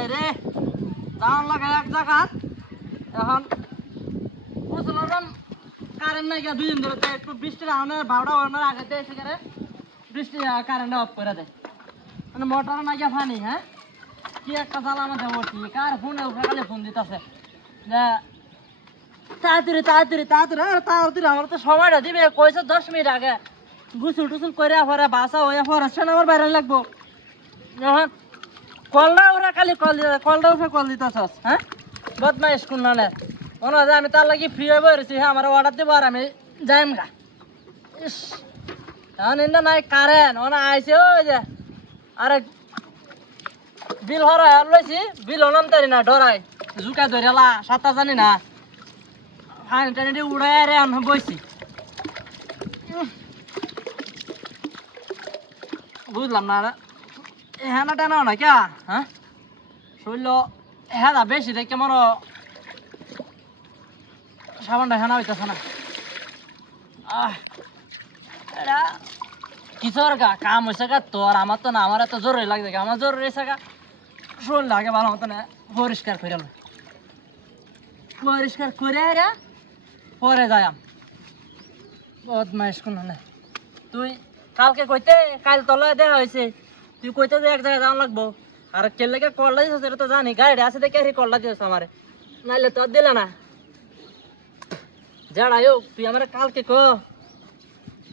নাই রে যাওয়ার লাগে এক জায়গা এখন বুঝলাম কারেন্ট নাই গিয়া 2 দিন ধরে একটু বৃষ্টির আনার ভাড়া ওনার আগে এসে করে বৃষ্টি কারেন্ট অফ করে দেয় মানে মোটর না গিয়া পানি হ্যাঁ কি একটা জ্বালা আমাদের ওঠি কার ফোনে উঠে খালি ফোন দিতেছে যে তাড়াতাড়ি তাড়াতাড়ি তাড়াতাড়ি আর তাড়াতাড়ি আমার তো সময়টা দিবে কইছে 10 মিনিট আগে গুসল টুসুল করে পরে বাসা হয়ে পরে আমার বাইরে লাগবো এখন কলটা ওরা খালি কলটা উঠে কল দিতেছস হ্যাঁ বদমাইশ কোন নালে মনে হয় আমি তার লাগি ফ্রি হয়ে বেরোছি হ্যাঁ আমার অর্ডার দিব আর আমি যাইম গা ইস এখন ইন্দা নাই কারেন্ট ওনা আইছে ওই যে আরে বিল হরাই আর লইছি বিল অনন্তরি না ডরাই জুকা ধরেলা সাঁতার জানি না ফানি টানি উড়াই রে বইছি বুঝলাম না হ্যাঁ টানাও না কে হ্যাঁ শরীর হ্যাঁ বেশি দেখে মনে সাবানটা হেনা হইতেছে না এটা কিসর গা কাম হয়েছে গা তোর আমার তো না আমার এত জরুরি লাগছে আমার জরুরি হয়েছে গা শরীর লাগে ভালো মতো না পরিষ্কার করে পরিষ্কার করে রে পরে যাইম বদমাইশ কোন তুই কালকে কইতে কাল তলায় দেওয়া হয়েছে তুই কইতে যে এক জায়গায় যাওয়া লাগবো আর কে লেগে কলটা দিস এটা তো জানি গাড়ি আছে দেখে কলটা দিস আমারে নাইলে তোর দিলে না যাড়াই হোক তুই আমার কালকে ক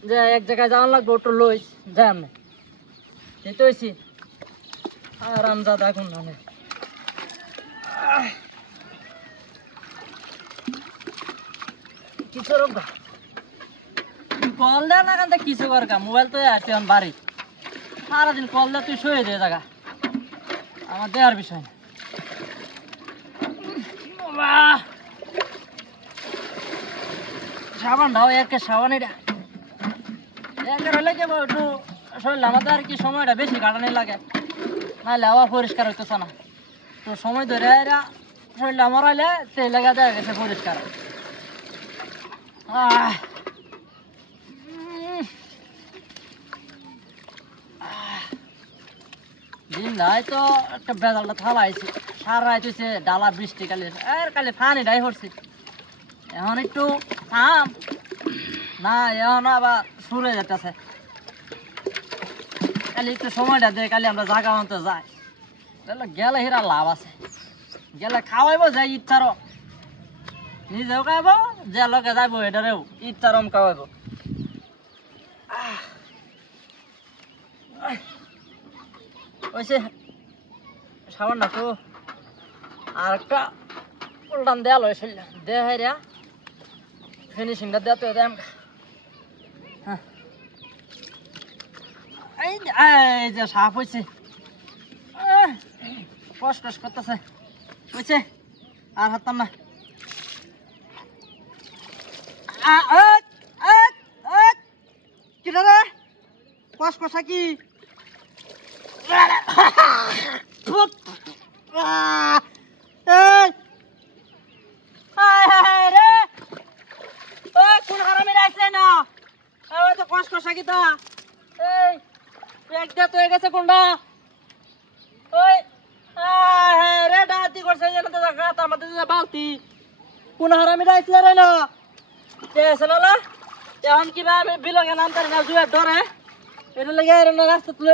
যে এক জায়গায় যাওয়া লাগবো ওটা লইস যাই আমি তুই তো হয়েছি আরাম যা দেখুন মানে কিছু রোগা কল দেয় না কান কিছু কর কা মোবাইল তো আসছে এখন বাড়ি সারাদিন কল দেয় তুই শুয়ে দে জায়গা আমার দেওয়ার বিষয় না সাবানটাও একে সাবান এটা একে হলে কি একটু শরীর আমাদের আর কি সময়টা বেশি কাটানি লাগে নাহলে হাওয়া পরিষ্কার হইতেছে না তো সময় ধরে এরা শরীরটা মরাইলে সেই লেগে দেখা গেছে পরিষ্কার দিন নাই তো একটা বেজালটা থালাইছি সার রাইতেছে ডালা বৃষ্টি কালি আর কালি ফানি ডাই করছি এখন একটু থাম না এখন আবার সুরে যেতেছে কালি একটু সময়টা দে কালি আমরা জাগা মতো যাই গেলে হিরা লাভ আছে গেলে খাওয়াইব যাই ইচ্ছারও নিজেও খাইব যে লোকে যাইব এটারেও ইচ্ছারম খাওয়াইব ওইসে সাবানটা তো আর একটা উল্টান দেয়াল হয়েছিল দে হাইরা ফিনিশিংটা দেওয়া তো দেম হ্যাঁ এই যে সাপ হয়েছে কষ্ট করতেছে বুঝছে আর হারতাম না কিটা রে কষ্ট কষা কি কোন হারামি রাখছে না তো কষ্ট কষা কি তা এই এক দিয়ে তো হয়ে গেছে কোনটা ওই রে ডাতি করছে যেন তো তার মধ্যে বালতি কোন হারামি রাখছে রে না না এখন কিবা আমি বিলকে নাম তারি না জুয়ের ধরে এটা লেগে রাস্তা তুলে